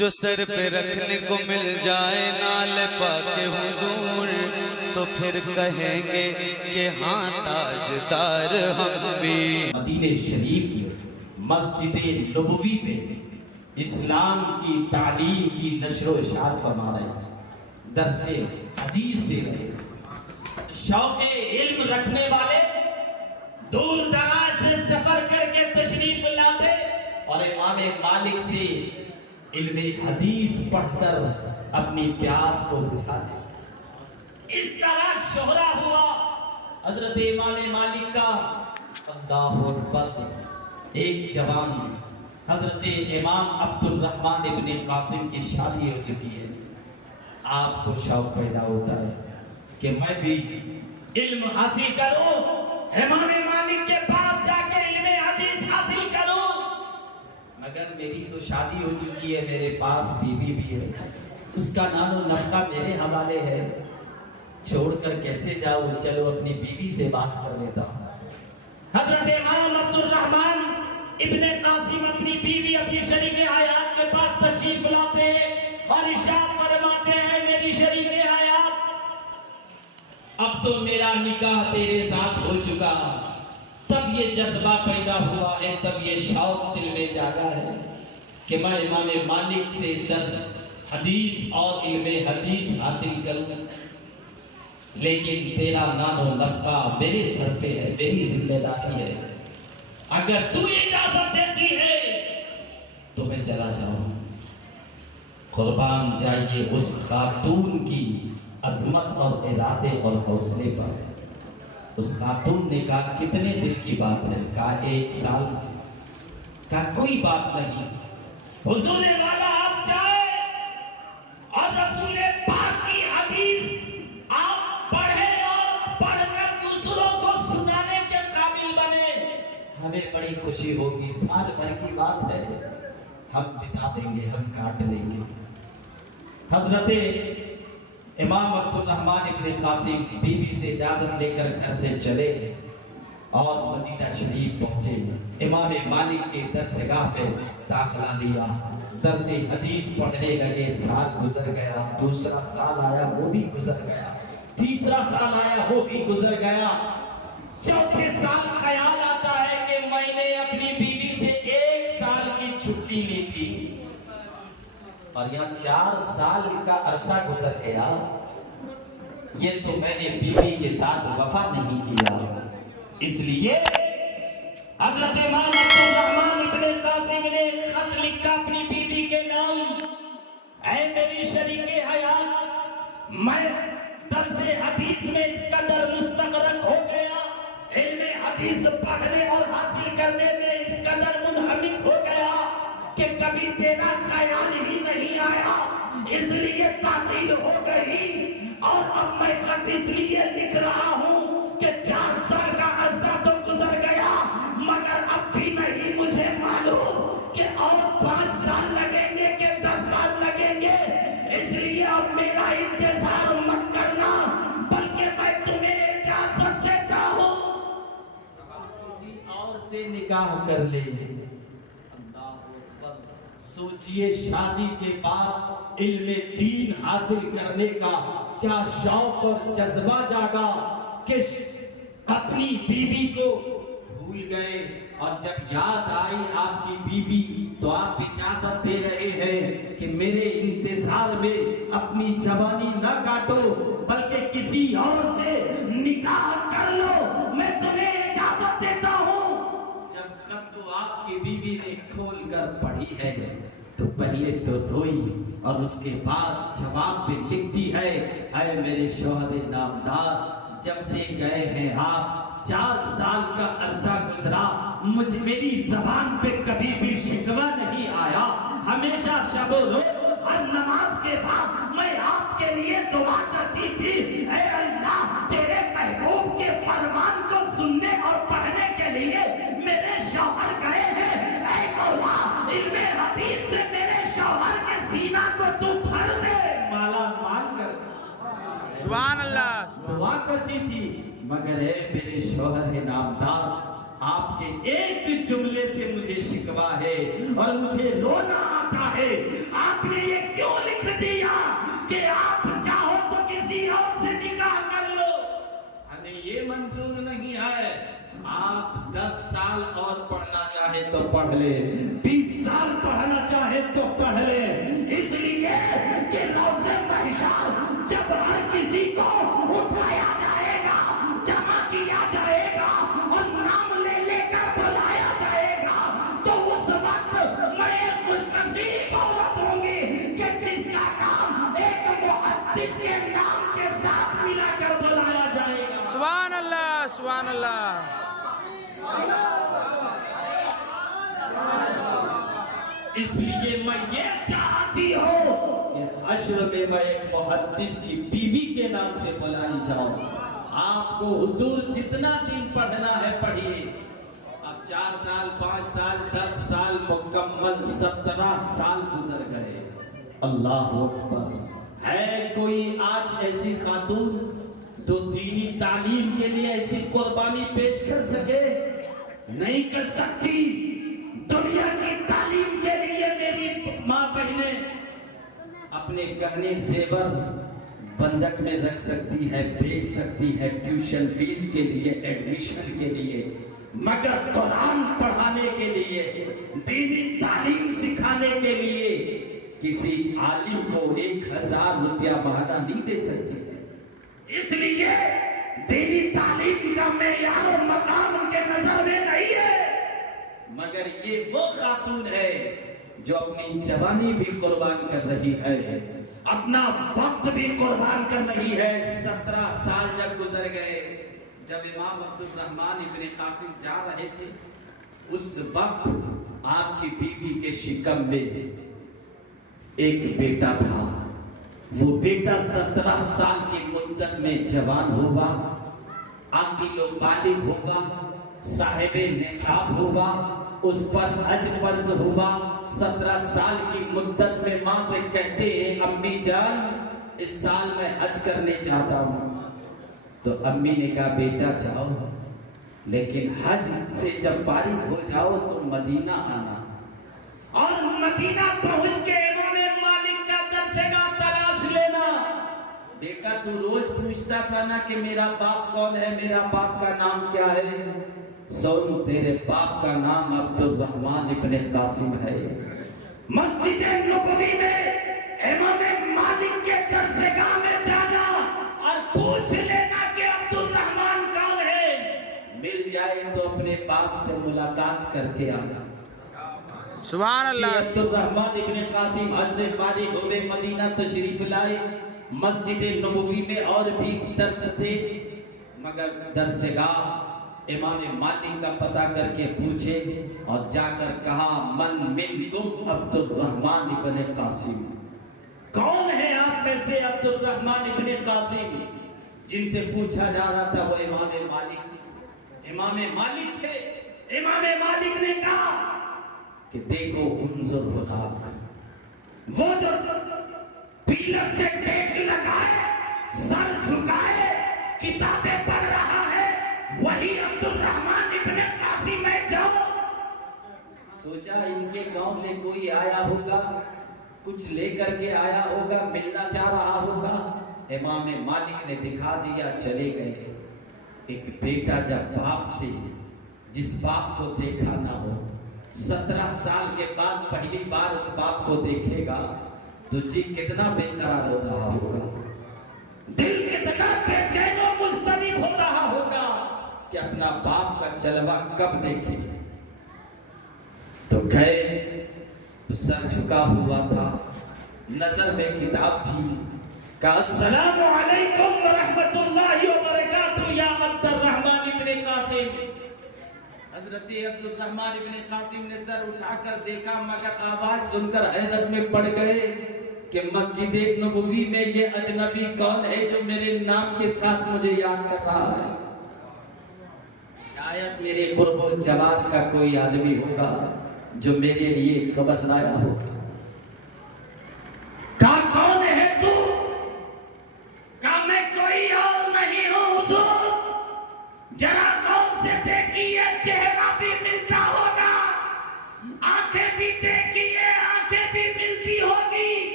جو سر پہ رکھنے کو مل جائے نال پاک حضور تو پھر کہیں گے کہ ہاں تاجدار ہم بھی۔ مدینہ شریف میں مسجد نبوی میں اسلام کی تعلیم کی نشر و اشاعت فرما رہے ہیں، درس حدیث دے رہے ہیں۔ شوق علم رکھنے والے دور دراز سے سفر کر کے تشریف لاتے اور امام مالک سے علم حدیث پڑھ کر اپنی پیاس کو بجھاتے۔ اس طرح شہرہ ہوا حضرت امام مالک کا۔ اللہ اکبر، ایک جوان حضرت امام عبد الرحمن ابن قاسم کی شادی ہو چکی ہے۔ آپ کو شوق پیدا ہوتا ہے کہ میں بھی علم حاصل کروں، امام مالک کے پاس جا کے علم حدیث حاصل کروں، مگر میری تو شادی ہو چکی ہے، میرے پاس بیوی بھی ہے، اس کا نان و نفقہ میرے حوالے ہے، چھوڑ کر کیسے جاؤں، چلو اپنی بیوی سے بات کر لیتا ہوں۔ حضرت امام عبد الرحمن ابن قاسم اپنی بیوی اپنی شریک حیات کے پاس تشریف لاتے ہیں اور ارشاد فرماتے ہیں، میری شریک حیات اب تو میرا نکاح تیرے ساتھ ہو چکا۔ تب یہ جذبہ پیدا ہوا ہے، تب یہ شوق دل میں جاگا ہے کہ میں امام مالک سے درس حدیث اور علم حدیث حاصل کروں، لیکن تیرا نان و نفقہ میرے سر پہ ہے، میری ذمہ داری ہے، اگر تو اجازت دیتی ہے تو میں چلا جاؤں۔ قربان جائیے اس خاتون کی عظمت اور ارادے اور حوصلے پر۔ اس خاتون نے کہا کتنے دل کی بات ہے؟ کہا 1 سال۔ کہا کوئی بات نہیں، حضور والا آپ جائیں اور رسول پاک کی حدیث آپ پڑھیں اور پڑھ کر دوسروں کو سنانے کے قابل بنے، ہمیں بڑی خوشی ہوگی، سال بھر کی بات ہے، ہم بتا دیں گے، ہم کاٹ لیں گے۔ حضرت امام عبد الرحمن ابن قاسم بیوی سے اجازت لے کر گھر سے چلے اور مدینہ شریف پہنچے۔ امام مالک کے درسگاہ پہ داخلہ لیا، درس حدیث پڑھنے لگے۔ سال گزر گیا، دوسرا سال آیا وہ بھی گزر گیا، تیسرا سال آیا وہ بھی گزر گیا، چوتھے سال خیال آتا ہے کہ میں نے اپنی بیوی سے 1 سال کی چھٹی لی تھی اور یہاں 4 سال کا عرصہ گزر گیا، یہ تو میں نے بیوی کے ساتھ وفا نہیں کیا۔ اس لیے حضرت امام عبد الرحمن ابن قاسم نے خط لکھا اپنی بیوی کے نام، اے میری شریک حیات، میں درس حدیث میں اس قدر مستغرق ہو گیا، علم حدیث پڑھنے اور حاصل کرنے میں اس قدر منہمک ہو گیا کہ کبھی تیرا خیال ہی نہیں آیا، اس لیے تاخیر ہو گئی، اور اب میں خط اس لیے لکھ رہا ہوں کہ 4 سال کا عرصہ تو گزر گیا، مگر اب بھی نہیں مجھے معلوم کہ اور 5 سال لگیں گے کہ 10 سال لگیں گے، اس لیے اب میرا انتظار مت کرنا، بلکہ میں تمہیں اجازت دیتا ہوں کسی اور سے نکاح کر لے۔ سوچئے شادی کے بعد علم دین حاصل کرنے کا کیا شوق اور جذبہ جاگا کہ اپنی بیوی کو بھول گئے، اور جب یاد آئی آپ کی بیوی تو آپ اجازت دے رہے ہیں کہ میرے انتظار میں اپنی جوانی نہ کاٹو، بلکہ کسی اور سے نکاح کر لو، میں تمہیں اجازت دیتا ہوں۔ جب خط کو آپ کی بیوی نے کھول کر پڑھی ہے تو پہلے تو روئی اور اس کے بعد جواب بھی لکھتی ہے، اے میرے شوہر نامدار، جب سے گئے ہیں آپ 4 سال کا عرصہ گزرا، میری زبان پہ کبھی بھی شکوہ نہیں آیا، ہمیشہ شب و روز ہر نماز کے بعد میں آپ کے لیے دعا کرتی تھی، اے اللہ تیرے محبوب کے فرمان کو سننے اور پڑھنے کے لیے میرے شوہر گئے ہیں، اے مولا علم حدیث سے میرے شوہر کے سینہ کو تو بھر دے، مالا مال کر۔ سبحان اللہ، دعا کرتی تھی، مگر اے میرے شوہر نامدار آپ کے ایک جملے سے مجھے شکوا ہے اور مجھے رونا آتا ہے. آپ نے یہ کیوں لکھ دیا کہ آپ چاہو تو کسی اور سے نکاح کر لو؟ ہمیں یہ منظور نہیں ہے. آپ 10 سال اور پڑھنا چاہے تو پڑھ لے, 20 سال پڑھنا چاہے تو پڑھ لے, اس لیے کہ روز محشر جب ہر کسی کو اٹھایا جائے گا, جمع کیا جائے گا اور نام لے لے کر بلایا جائے گا, تو اس وقت میں خوش نصیب عورت ہوں گی کہ جس کا نام ایک محدث کے نام کے ساتھ ملا کر بلایا جائے گا. سبحان اللہ, سبحان اللہ. اس لیے میں یہ چاہتی ہوں کہ حشر میں میں ایک محدث کی بیوی کے نام سے بلائی جاؤں. آپ کو حضور جتنا دن پڑھنا ہے پڑھیے. اب 4 سال 5 سال 10 سال مکمل 17 سال گزر گئے. اللہ اکبر. ہے کوئی آج ایسی خاتون جو دینی تعلیم کے لیے ایسی قربانی پیش کر سکے؟ نہیں کر سکتی. دنیا کی تعلیم کے لیے میری ماں بہنیں اپنے گہنے زیور بندک میں رکھ سکتی ہے, بیچ سکتی ہے ٹیوشن فیس کے لیے, ایڈمیشن کے لیے, مگر قرآن پڑھانے کے لیے, دینی تعلیم سکھانے کے لیے کسی عالم کو 1000 روپیہ مہینہ نہیں دے سکتی ہے. اس لیے دینی تعلیم کا معیار و مقام ان کے نظر میں نہیں ہے. مگر یہ وہ خاتون ہے جو اپنی جوانی بھی قربان کر رہی ہے, اپنا وقت بھی قربان کر رہی ہے. 17 سال جب گزر گئے, جب امام عبد الرحمن ابن قاسم جا رہے تھے, اس وقت آپ کی بیوی کے شکم میں ایک بیٹا تھا. وہ بیٹا 17 سال کی مدت میں جوان ہوگا, عاقل و بالغ ہوگا, صاحب نصاب ہوگا, اس پر حج فرض ہوا. 17 سال کی مدت میں ماں سے کہتے ہیں امی جان اس سال میں حج کرنے چاہتا ہوں. تو امی نے کہا بیٹا جاؤ, لیکن حج سے جب فارغ ہو جاؤ تو مدینہ آنا, اور مدینہ پہنچ کے امام مالک کا درسگاہ تلاش لینا. بیٹا تو روز پوچھتا تھا نا کہ میرا باپ کون ہے, میرا باپ کا نام کیا ہے. سن, تیرے باپ کا نام عبد الرحمن ابن قاسم ہے. مسجد نبوی میں امام مالک کے درسگاہ میں جانا اور پوچھ لینا کہ عبد الرحمن کون ہے. مل جائے تو اپنے باپ سے ملاقات کر کے آنا. سبحان اللہ. عبد الرحمن ابن قاسم حج سے فارغ ہوئے, مدینہ تشریف لائے. مسجد نبوی میں اور بھی درس تھے, مگر درسگاہ امام مالک کا پتہ کر کے پوچھے اور جا کر کہا من منکم عبد الرحمن ابن قاسم, کون ہے آپ میں سے عبد الرحمن ابن قاسم؟ جن سے پوچھا جا رہا تھا وہ امام مالک تھے. امام مالک نے کہا کہ دیکھو انظر ہناک, وہ جو پیلر سے ٹیک لگائے, سر جھکائے, کتابیں پڑھ رہا ہے, وہی عبد الرحمن ابن قاسم ہے. جاؤ. سوچا ان کے گاؤں سے کوئی آیا ہوگا, کچھ لے کر کے آیا ہوگا, ملنا چاہ رہا ہوگا. امام مالک نے دکھا دیا, چلے گئے. ایک بیٹا جب باپ سے, جس باپ کو دیکھا نہ ہو, 17 سال کے بعد پہلی بار اس باپ کو دیکھے گا تو جی کتنا بے قرار ہو رہا ہوگا, دل کتنا بے چین و مضطرب ہو رہا ہوگا کہ اپنا باپ کا جلوہ کب دیکھے. تو گئے تو سر جھکا ہوا تھا, نظر میں کتاب تھی. کہا السلام علیکم ورحمت اللہ وبرکاتہ یا عبد الرحمن ابن قاسم. حضرت عبد الرحمن ابن قاسم نے سر اٹھا کر دیکھا, مگر آواز سن کر حیرت میں پڑ گئے کہ مسجد نبوی میں یہ اجنبی کون ہے جو میرے نام کے ساتھ مجھے یاد کر رہا ہے. شاید میرے قرب و جوار کا کوئی آدمی ہوگا جو میرے لیے خبر لایا ہوگا. کہا کون ہے تو؟ کہا میں کوئی اور نہیں ہوں حضور, ذرا غور سے دیکھیے چہرہ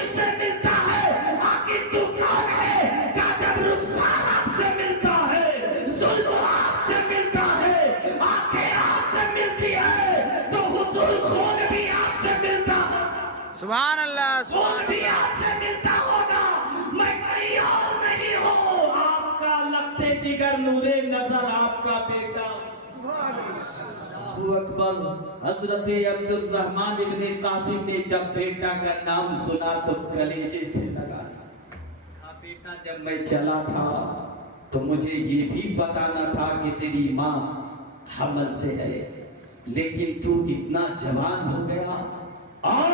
مجھ سے ملتا ہے، آخر تو کون ہے؟ کہا جب رخسار آپ سے ملتا ہے، زلف آپ سے ملتا ہے، آنکھیں آپ سے ملتی ہے، تو حضور خون بھی آپ سے ملتا ہے، سبحان اللہ خون سبحان بھی اللہ آپ سے ملتا ہوگا، میں کہیں اور نہیں ہوں، آپ کا لختے جگر نور نظر آپ کا بیٹا۔ اللہ اکبر۔ حضرت عبد الرحمن ابن قاسم نے جب بیٹا کا نام سنا تو کلیجے سے لگا، کہا بیٹا جب میں چلا تھا تو مجھے یہ بھی بتانا تھا کہ تیری ماں حمل سے ہے، لیکن تو اتنا جوان ہو گیا اور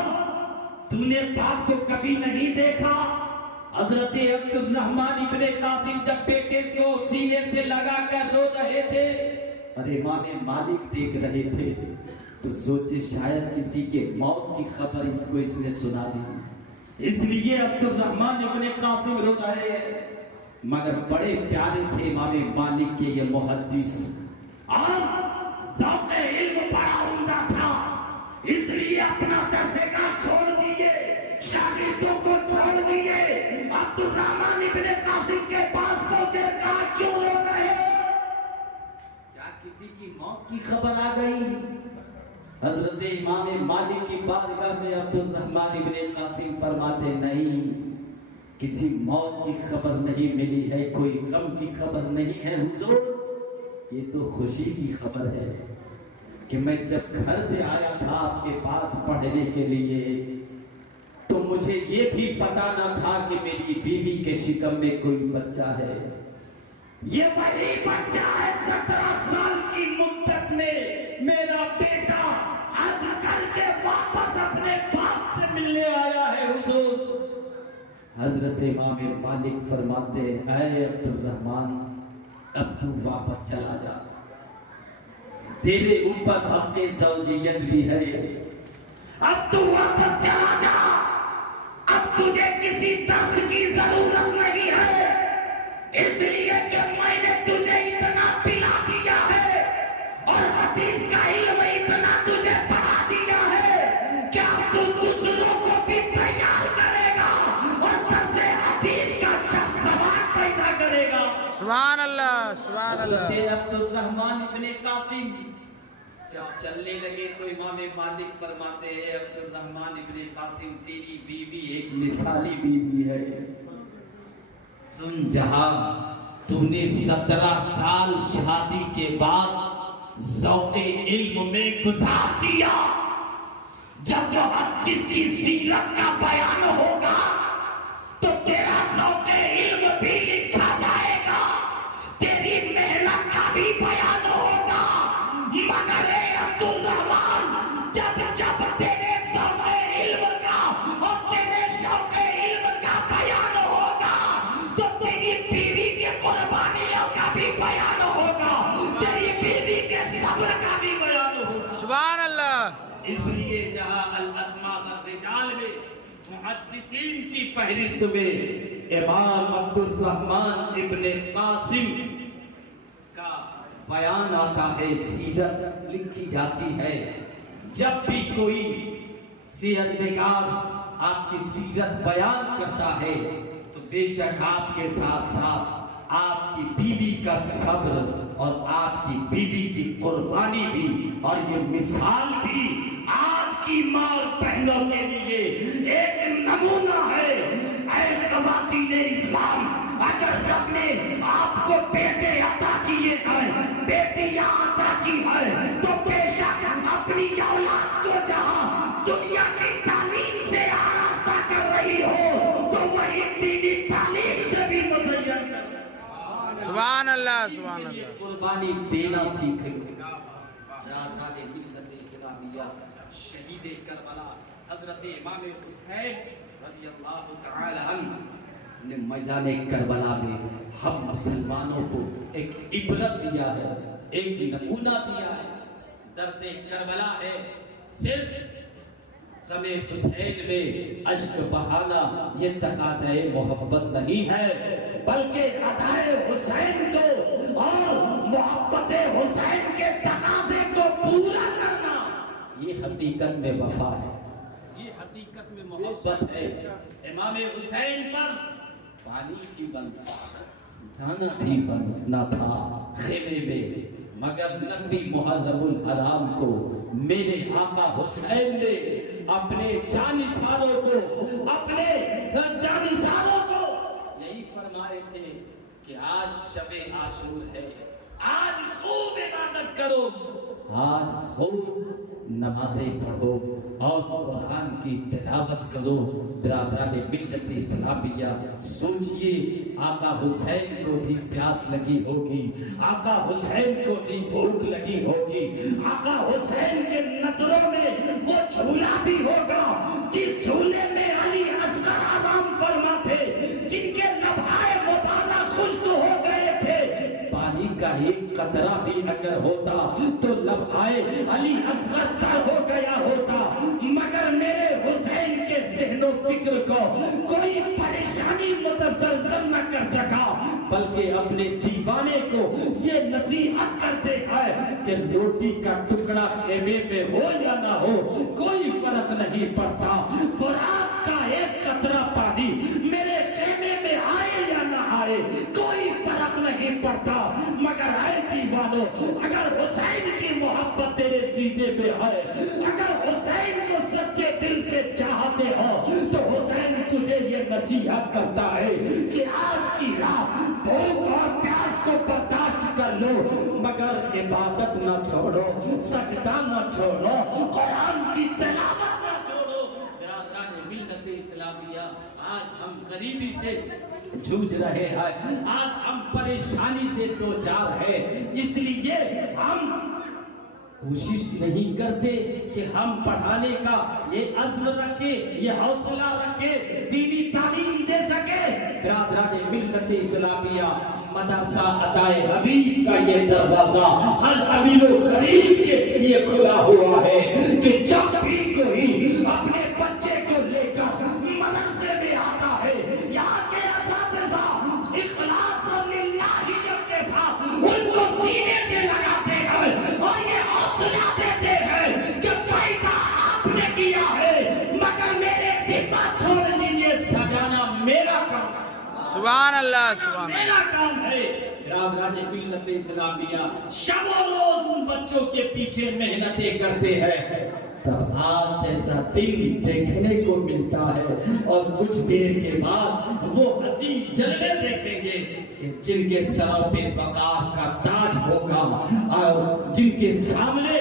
تو نے باپ کو کبھی نہیں دیکھا۔ حضرت عبد الرحمن ابن قاسم جب بیٹے کو سینے سے لگا کر رو رہے تھے اور امام مالک دیکھ رہے تھے تو سوچے شاید کسی کے موت کی خبر اس نے سنا دی، اس لیے عبد الرحمن ابن قاسم رو رہے ہیں، مگر بڑے پیارے تھے امام مالک کے یہ محدث اور ذوق علم بڑا عمدہ تھا، اس لیے اپنا درس گاہ چھوڑ دیے، شاگردوں کو چھوڑ دیے، عبد الرحمن ابن قاسم کے پاس پہنچے، کہا کیوں رو رہے ہو؟ کیا کسی کی موت کی خبر آ گئی؟ حضرت امام مالک کی بارگاہ میں عبد الرحمن ابن قاسم فرماتے نہیں، کسی موت کی خبر نہیں ملی ہے، کوئی غم کی خبر نہیں ہے حضور، یہ تو خوشی کی خبر ہے کہ میں جب گھر سے آیا تھا آپ کے پاس پڑھنے کے لیے تو مجھے یہ بھی پتا نہ تھا کہ میری بیوی کے شکم میں کوئی بچہ ہے، یہ وہی بچہ ہے 17 سال کی مدت میں میرا بیٹا آج کل کے واپس اپنے باپ سے ملنے آیا ہے حضور۔ حضرت امام مالک فرماتے اے عبد الرحمن اب تو واپس چلا جا، تیرے اوپر حق زوجیت بھی ہے، اب تو واپس چلا جا، اب تجھے کسی درس کی ضرورت نہیں ہے، اس لیے کہ میں نے تجھے اتنا پلا دیا ہے اور حدیث کا علم اتنا تجھے پڑھا دیا ہے کہ اب تو دوسروں کو بھی تیار کرے گا اور درس حدیث کا سواد پیدا کرے گا۔ سبحان اللہ سبحان حضرت اللہ عبد الرحمن ابن قاسم جب چلنے لگے تو امام مالک فرماتے ہیں عبد الرحمن ابن قاسم تیری بیوی ایک مثالی بیوی ہے، سن جہاں تو نے 17 سال شادی کے بعد ذوق علم میں گزار دیا، جب محدث کی سیرت کا بیان ہوگا تو تیرا ذوق علم بھی لکھا جائے گا، تیری محنت کا بھی بیان ہوگا، مگر اے عبد الرحمن جب جب تیرے ذوق علم کا اور تیرے شوق علم کا بیان ہوگا تو تیری بیوی کے قربانیوں کا بھی بیان ہوگا، تیری بیوی کے صبر کا بھی بیان ہوگا۔ سبحان اللہ۔ اس لیے جہاں الاسماء والرجال میں محدثین کی فہرست میں امام عبد الرحمن ابن قاسم کا بیان آتا ہے، سیرت لکھی جاتی ہے، جب بھی کوئی سیرت نگار آپ کی سیرت بیان کرتا ہے تو بے شک آپ کے ساتھ ساتھ آپ کی بیوی کا صبر اور آپ کی بیوی کی قربانی بھی اور یہ مثال بھی آج کی ماں اور بہنوں کے لیے ایک نمونہ ہے۔ اے خواتین اسلام، اگر رب نے آپ کو بیٹے عطا کیے ہیں، بیٹیاں عطا کی ہیں، تو بے شک اپنی اولاد کو جہاں دنیا کی تعلیم سے آراستہ کر رہی ہو تو وہی دینی تعلیم سے بھی مزین کر۔ سبحان اللہ سبحان اللہ۔ قربانی دینا سیکھیں گے۔ شہید کربلا حضرت امام حسین رضی اللہ تعالی عنہ نے میدان کربلا میں ہم مسلمانوں کو ایک عبرت دیا ہے، ایک نمونہ دیا ہے۔ درس کربلا ہے صرف غم حسین میں اشک بہانا یہ تقاضۂ محبت نہیں ہے، بلکہ ادائے حسین کو اور محبت حسین کے تقاضے کو پورا کرنا یہ حقیقت میں وفا ہے، یہ حقیقت میں محبت ہے امام حسین پر پانی کی بند دانا بھی بند نہ تھا خیمے میں مگر نبی محرم الحرام کو میرے آقا حسین نے اپنے جانثاروں کو یہی فرمائے تھے کہ آج شب عاشور ہے، آج خوب عبادت کرو، آج خوب نمازیں پڑھو اور قرآن کی تلاوت کرو۔ برادران ملت اسلامیہ سوچئے آقا حسین کو بھی پیاس لگی ہوگی، آقا حسین کو بھی بھوک لگی ہوگی، آقا حسین کے نظروں میں وہ جھولا بھی ہوگا جس جھولے میں علی اصغر آرام فرما تھے، جن کے لبھائے مبانا خشک ہو گئے تھے۔ پانی کا ایک قطرہ بھی اگر ہوتا تو لبھائے علی اصغر تر ہو گیا ہوتا، مگر میرے حسین کے ذہن و فکر کو کوئی پریشانی متزلزل نہ کر سکا، بلکہ اپنے دیوانے کو یہ نصیحت کرتے ہیں کہ روٹی کا ٹکڑا خیمے میں ہو یا نہ ہو کوئی فرق نہیں پڑتا، فرات کا ایک قطرہ پانی میرے خیمے میں آئے یا نہ آئے کوئی فرق نہیں پڑتا، مگر اے دیوانو اگر حسین کی محبت تیرے سینے پہ ہے، اگر حسین کو سچے دل سے چاہتے ہو تو حسین تجھے یہ نصیحت کرتا ہے کہ آج کی رات بھوک اور پیاس کو برداشت کر لو، مگر عبادت نہ چھوڑو، سجدہ نہ چھوڑو، قرآن کی تلاوت نہ چھوڑو۔ برادران ملت اسلامیہ آج ہم غریبی سے جھوج رہے ہیں، آج ہم پریشانی سے دوچار ہیں، اس لیے ہم کوشش نہیں کرتے کہ ہم پڑھانے کا یہ عزم رکھے، یہ حوصلہ رکھے، دینی تعلیم دے سکے۔ برادران ملت اسلامیہ مدرسہ عطائے حبیب کا یہ دروازہ ہر امیر و غریب کے لیے کھلا ہوا ہے کہ جب بھی کوئی اپنے بچے کو لے کر مدرسے میں آتا ہے، یہاں کے اساتذہ اخلاص اور للہیت کے ساتھ ان کو سینے سے لگاتے ہیں اور یہ حوصلہ دیتے ہیں کہ پیدا آپ نے کیا ہے مگر میرے ذمہ چھوڑ دیجئے، سجانا میرا کام ہے، سبحان اللہ، سبحان اللہ، میرا کام ہے۔ برادران ملت اسلامیہ شب و روز ان بچوں کے پیچھے محنتیں کرتے ہیں، تب آج جیسا دن دیکھنے کو ملتا ہے اور کچھ دیر کے بعد وہ حسین جلوے دیکھیں گے کہ جن کے سروں پہ وقار کا تاج ہوگا اور جن کے سامنے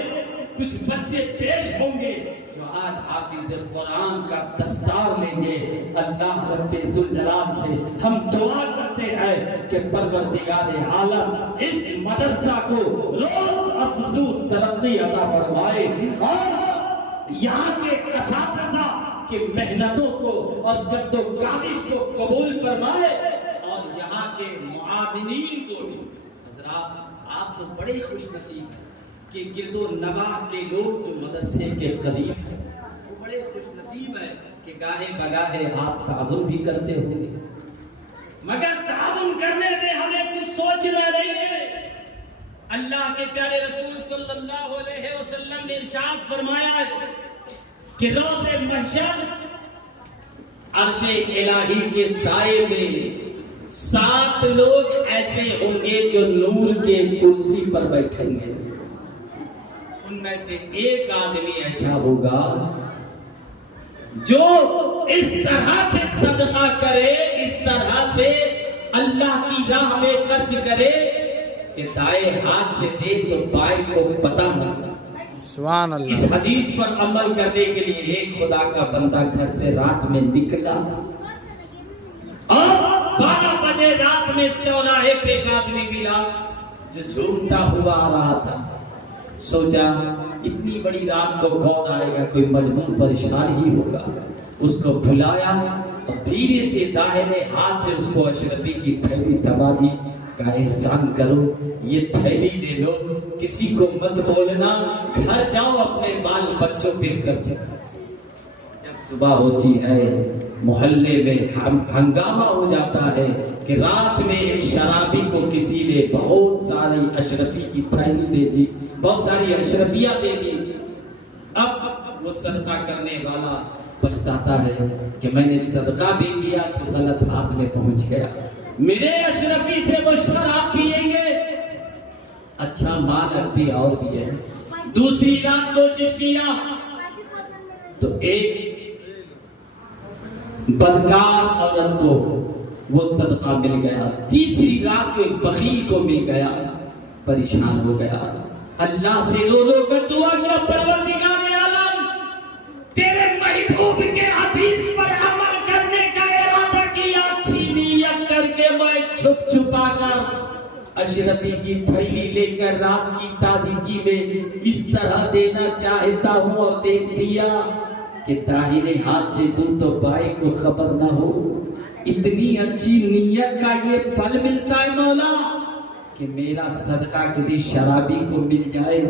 کچھ بچے پیش ہوں گے جو آج حافظ قرآن کا دستار لیں گے۔ اللہ رب ذوالجلال سے ہم دعا کرتے ہیں کہ پروردگار عالم اس مدرسہ کو روز افزود ترقی عطا فرمائے اور یہاں کے اساتذہ کی محنتوں کو اور گد و کاوش کو قبول فرمائے اور یہاں کے معاونین کو بھی۔ حضرات آپ تو بڑے خوش نصیب ہیں کہ گرد و نواح کے لوگ جو مدرسے کے قریب ہیں وہ بڑے خوش نصیب ہیں کہ گاہے بگاہے آپ تعاون بھی کرتے ہوں، مگر تعاون کرنے میں ہمیں کچھ سوچنا نہیں ہے۔ اللہ کے پیارے رسول صلی اللہ علیہ وسلم نے ارشاد فرمایا ہے کہ روز محشر عرش الہی کے سائے میں 7 لوگ ایسے ہوں گے جو نور کے کرسی پر بیٹھیں گے، ان میں سے ایک آدمی ایسا ہوگا جو اس طرح سے صدقہ کرے، اس طرح سے اللہ کی راہ میں خرچ کرے کہ دائیں ہاتھ سے دے تو بائیں کو پتہ نہ چلے۔ سبحان اللہ۔ اس حدیث پر عمل کرنے کے لیے ایک خدا کا بندہ گھر سے رات میں نکلا اور 12 بجے رات میں چوراہے پہ ایک آدمی ملا جو جھومتا ہوا آ رہا تھا۔ سوچا اتنی بڑی رات کو کون آئے گا، کوئی مجنون پریشان ہی ہوگا۔ اس کو بلایا اور دھیرے سے داہنے ہاتھ سے اس کو اشرفی کی تھیلی تھما دی، کا احسان کرو یہ تھیلی لے لو، کسی کو مت بولنا، گھر جاؤ اپنے بال بچوں پہ خرچ۔ جب صبح ہوتی ہے محلے میں ہنگامہ ہو جاتا ہے کہ رات میں ایک شرابی کو کسی نے بہت ساری اشرفی کی تھیلی دے دی، بہت ساری اشرفیاں دے دی۔ اب وہ صدقہ کرنے والا پچھتاتا ہے کہ میں نے صدقہ بھی کیا تو غلط ہاتھ میں پہنچ گیا. میرے اشرفی سے وہ شراب پیئیں گے. اچھا مال اب بھی اور بھی ہے. دوسری رات کوشش کیا تو ایک بدکار عورت کو وہ صدقہ مل گیا. تیسری رات کو ایک بخیل کو مل گیا. پریشان ہو گیا. اللہ سے رو رو کر دعا کیا پروردگار عالم تیرے محبوب کے حدیث پر عمل کرنے کا ارادہ کیا. اچھی نیت کر کے میں چھپ چھپا کر اشرفی کی تھیلی لے کر رات کی تاریکی میں اس طرح دینا چاہتا ہوں اور دے دیا کہ داہنے ہاتھ سے دوں تو بائیں کو خبر نہ ہو. اتنی اچھی نیت کا یہ پھل ملتا ہے مولا کہ میرا صدقہ کسی شرابی کو مل جائے,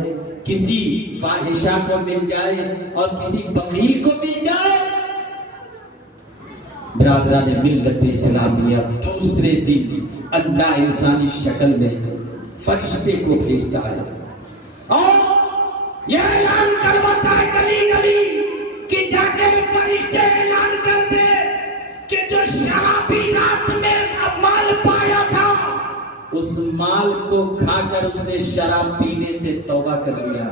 کسی فاحشہ کو مل جائے اور کسی بخیل کو مل جائے. برادران ملت اسلامیہ, دوسرے دن اللہ انسانی شکل میں فرشتے کو بھیجتا ہے اور یہ اعلان کرواتا ہے گلی گلی کہ جا کے فرشتے اعلان کر دے کہ جو شرابی رات میں مال پایا تھا اس مال کو کھا کر اس نے شراب پینے سے توبہ کر لیا.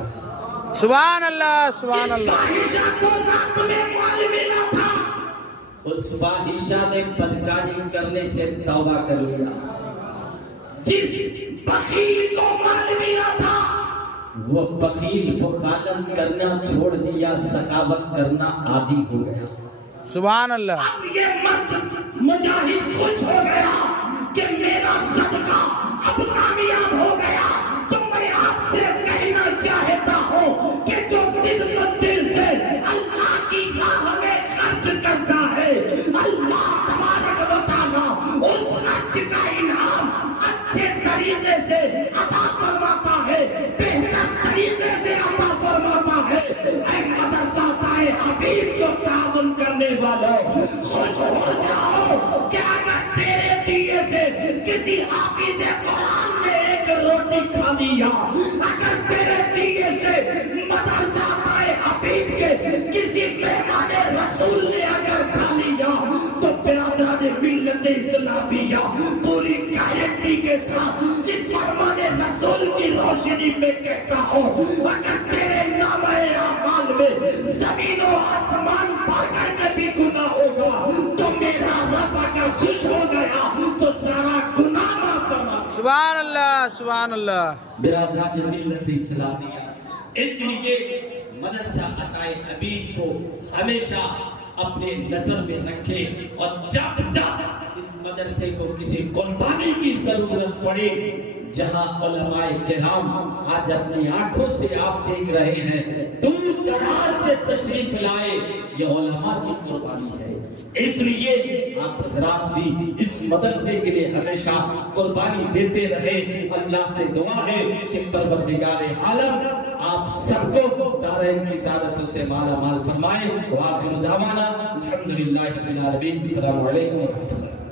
سبحان اللہ سبحان اللہ. فاحشہ کو رات میں مال ملا تھا, اس فاحشہ نے بدکاری کرنے سے توبہ کر لیا. جس بخیل کو مال ملا تھا وہ بخیل بخالت کرنا چھوڑ دیا, سخاوت کرنا عادی ہو گیا. سبحان اللہ. اب یہ مرد مجاہد خوش ہو گیا کہ میرا صدقہ اب کامیاب ہو گیا. تو میں آپ سے کہنا چاہتا ہوں کہ جو صدق دل سے اللہ کی راہ میں خرچ کرتا ہے اللہ تبارک و تعالی اس خرچ کا انعام اچھے طریقے سے عطا فرماتا ہے, بہتر طریقے سے عطا فرماتا ہے. اے مدرسہ پائے حبیب کو تعاون کرنے والوں, خوش ہو جاؤ کہ اگر تیرے دیے سے کسی حافظ قرآن نے ایک روٹی کھا لیا, اگر تیرے دیے سے مدرسہ پائے حبیب کے کسی مہمان رسول نے اگر کھا لیا, تو برادران ملت اسلامیہ پوری گارنٹی کے ساتھ اس فرمان رسول کی روشنی میں کہتا ہوں, اگر تیرے نامہ اعمال میں زمین و آسمان پڑھ کر کبھی گناہ ہوگا تو میرا رب اگر خوش ہو گیا تو سارا گناہ معاف فرما. سبحان اللہ سبحان اللہ. برادران ملت اسلامیہ, اس لیے مدرسہ عطائے حبیب کو ہمیشہ اپنے نظر میں رکھے اور جب جب اس مدرسے کو کسی قربانی کی ضرورت پڑے, جہاں علماء کرام آج اپنی آنکھوں سے آپ دیکھ رہے ہیں دور دراز سے تشریف لائے, یہ علماء کی قربانی ہے. اس لیے آپ حضرات بھی اس مدرسے کے لیے ہمیشہ قربانی دیتے رہے. اللہ سے دعا ہے کہ پروردگار عالم آپ سب کو دارین کی سعادتوں سے مالا مال فرمائے. وآخر دعوانا الحمدللہ رب العالمین. السلام علیکم ورحمۃ اللہ.